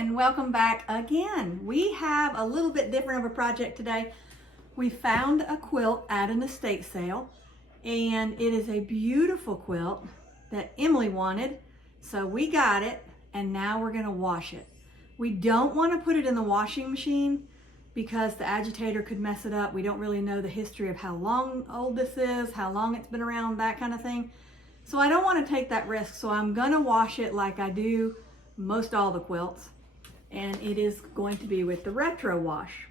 and welcome back again. We have a little bit different of a project today. We found a quilt at an estate sale, and it is a beautiful quilt that Emily wanted, so we got it, and now we're going to wash it. We don't want to put it in the washing machine because the agitator could mess it up. We don't really know the history of how long old this is, how long it's been around, that kind of thing. So I don't want to take that risk, so I'm going to wash it like I do most all the quilts, and it is going to be with the retro wash.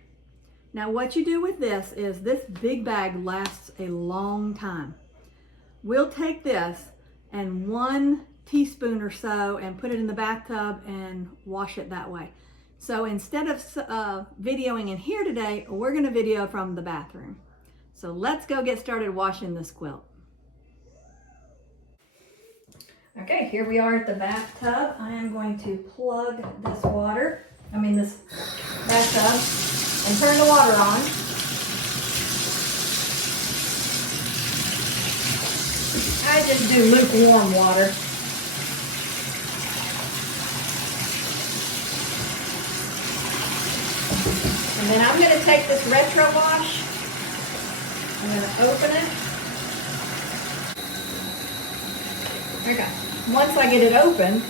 Now what you do with this is this big bag lasts a long time. We'll take this and 1 teaspoon or so and put it in the bathtub and wash it that way. So instead of videoing in here today, we're going to video from the bathroom. So let's go get started washing this quilt. Okay, here we are at the bathtub. I am going to plug this bathtub and turn the water on. I just do lukewarm water. And then I'm going to take this retro wash. I'm going to open it. Okay. Once I get it open,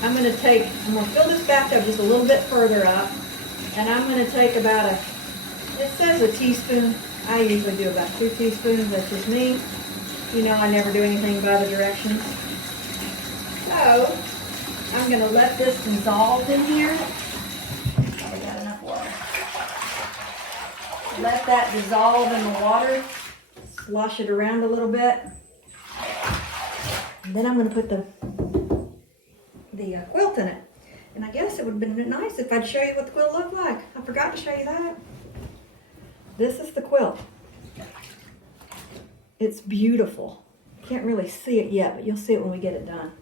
I'm going to fill this bathtub just a little bit further up, and I'm going to take about it says a teaspoon. I usually do about 2 teaspoons. That's just me. You know, I never do anything by the directions. So I'm going to let this dissolve in here. I got enough water. Let that dissolve in the water. Slosh it around a little bit. And then I'm going to put the quilt in it. And I guess it would have been nice if I'd show you what the quilt looked like. I forgot to show you that. This is the quilt. It's beautiful. Can't really see it yet, but you'll see it when we get it done.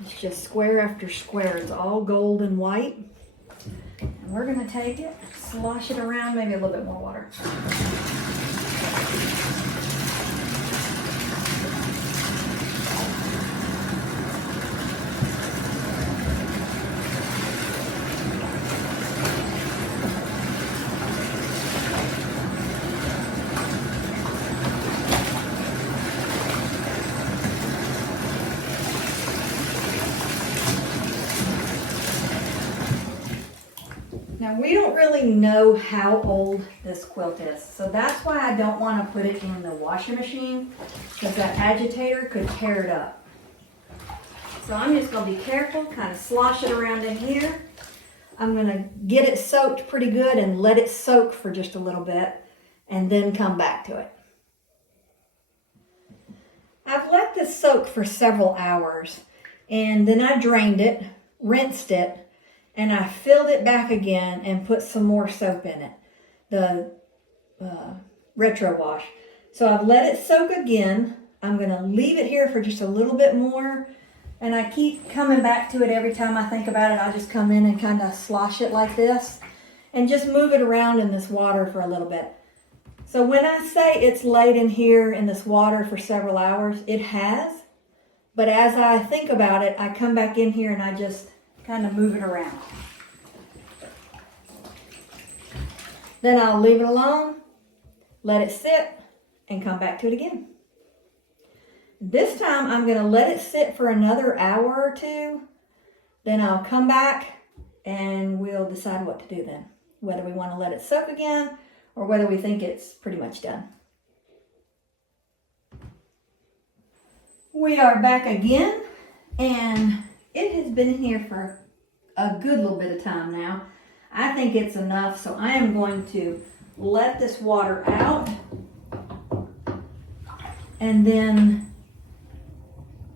It's just square after square. It's all gold and white. And we're going to take it, slosh it around, maybe a little bit more water. Now we don't really know how old this quilt is, so that's why I don't want to put it in the washing machine, because that agitator could tear it up. So I'm just going to be careful, kind of slosh it around in here. I'm going to get it soaked pretty good and let it soak for just a little bit, and then come back to it. I've let this soak for several hours, and then I drained it, rinsed it, and I filled it back again and put some more soap in it, the retro wash. So I've let it soak again. I'm going to leave it here for just a little bit more, and I keep coming back to it every time I think about it. I just come in and kind of slosh it like this and just move it around in this water for a little bit. So when I say it's laid in here in this water for several hours, it has, but as I think about it, I come back in here and I just kind of move it around. Then I'll leave it alone, let it sit, and come back to it again. This time I'm going to let it sit for another hour or two. Then I'll come back and we'll decide what to do then. Whether we want to let it soak again or whether we think it's pretty much done. We are back again, and it has been in here for a good little bit of time now. I think it's enough, so I am going to let this water out and then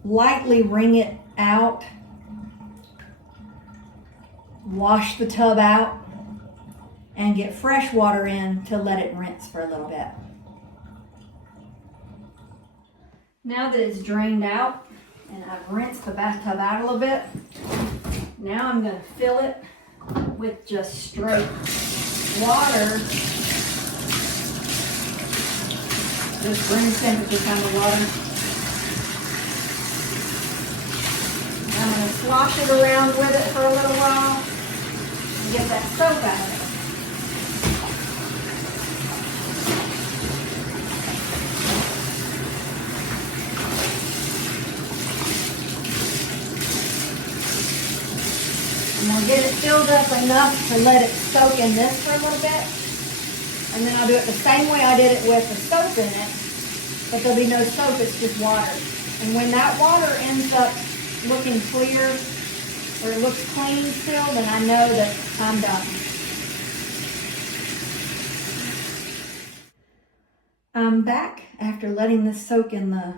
lightly wring it out, wash the tub out, and get fresh water in to let it rinse for a little bit. Now that it's drained out and I've rinsed the bathtub out a little bit, now I'm going to fill it with just straight water, just room temperature kind of water. I'm going to slosh it around with it for a little while and get that soap out of it. And I'll get it filled up enough to let it soak in this for a little bit. And then I'll do it the same way I did it with the soap in it, but there'll be no soap, it's just water. And when that water ends up looking clear, or it looks clean still, then I know that I'm done. I'm back after letting this soak in the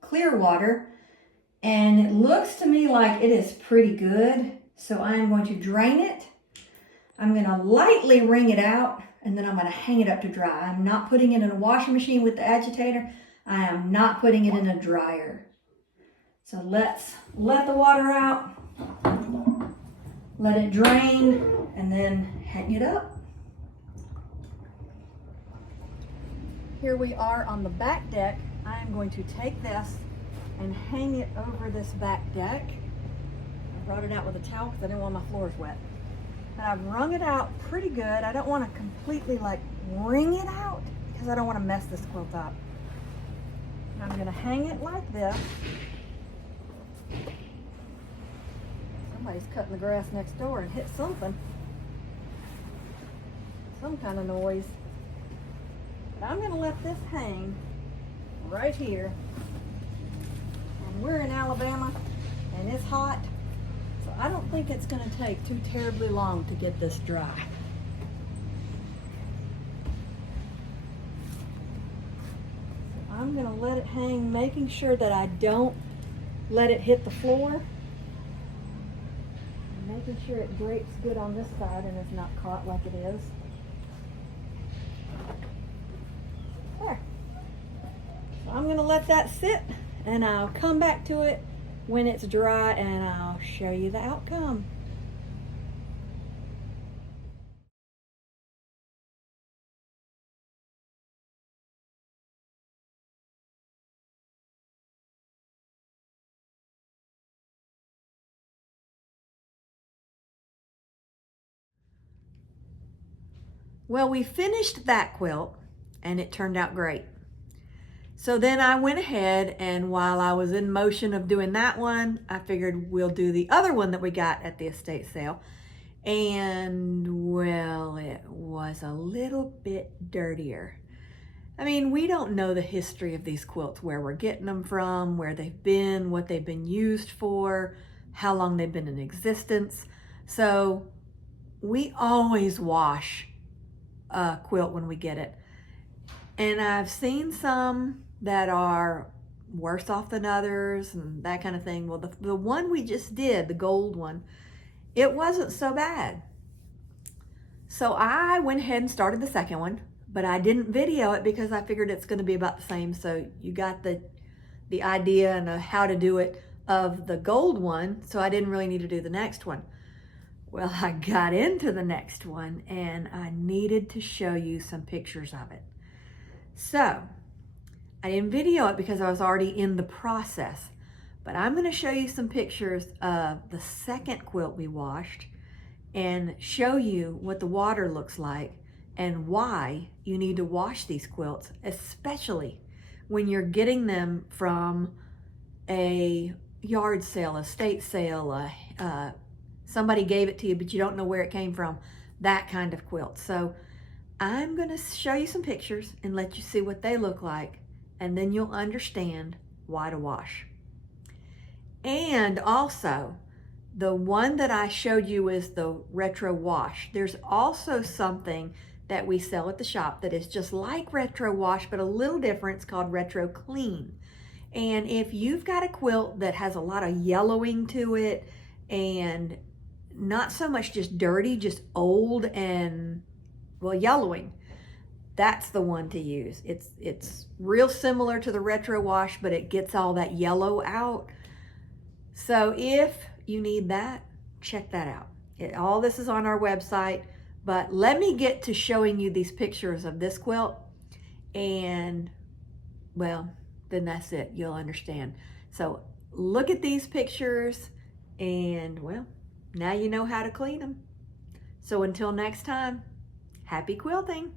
clear water, and it looks to me like it is pretty good. So I am going to drain it. I'm going to lightly wring it out, and then I'm going to hang it up to dry. I'm not putting it in a washing machine with the agitator. I am not putting it in a dryer. So let's let the water out, let it drain, and then hang it up. Here we are on the back deck. I am going to take this and hang it over this back deck. I brought it out with a towel because I didn't want my floors wet. But I've wrung it out pretty good. I don't want to completely like wring it out because I don't want to mess this quilt up. I'm going to hang it like this. Somebody's cutting the grass next door and hit something. Some kind of noise. But I'm going to let this hang right here. And we're in Alabama and it's hot. So I don't think it's going to take too terribly long to get this dry. So I'm going to let it hang, making sure that I don't let it hit the floor. Making sure it drapes good on this side and is not caught like it is. There. So I'm going to let that sit and I'll come back to it when it's dry and I'll show you the outcome. Well, we finished that quilt and it turned out great. So then I went ahead and while I was in motion of doing that one, I figured we'll do the other one that we got at the estate sale. And well, it was a little bit dirtier. I mean, we don't know the history of these quilts, where we're getting them from, where they've been, what they've been used for, how long they've been in existence. So we always wash a quilt when we get it. And I've seen some that are worse off than others and that kind of thing. Well, the one we just did, the gold one, it wasn't so bad. So I went ahead and started the second one, but I didn't video it because I figured it's going to be about the same. So you got the idea and how to do it of the gold one. So I didn't really need to do the next one. Well, I got into the next one and I needed to show you some pictures of it. So I didn't video it because I was already in the process, but I'm going to show you some pictures of the second quilt we washed and show you what the water looks like and why you need to wash these quilts, especially when you're getting them from a yard sale, a estate sale, somebody gave it to you, but you don't know where it came from, that kind of quilt. So I'm going to show you some pictures and let you see what they look like, and then you'll understand why to wash. And also, the one that I showed you is the retro wash. There's also something that we sell at the shop that is just like retro wash, but a little different. It's called retro clean. And if you've got a quilt that has a lot of yellowing to it and not so much just dirty, just old and, well, yellowing, that's the one to use. It's real similar to the retro wash, but it gets all that yellow out. So if you need that, check that out. All this is on our website, but let me get to showing you these pictures of this quilt, and well, then that's it. You'll understand. So look at these pictures And well, now you know how to clean them. So until next time, happy quilting!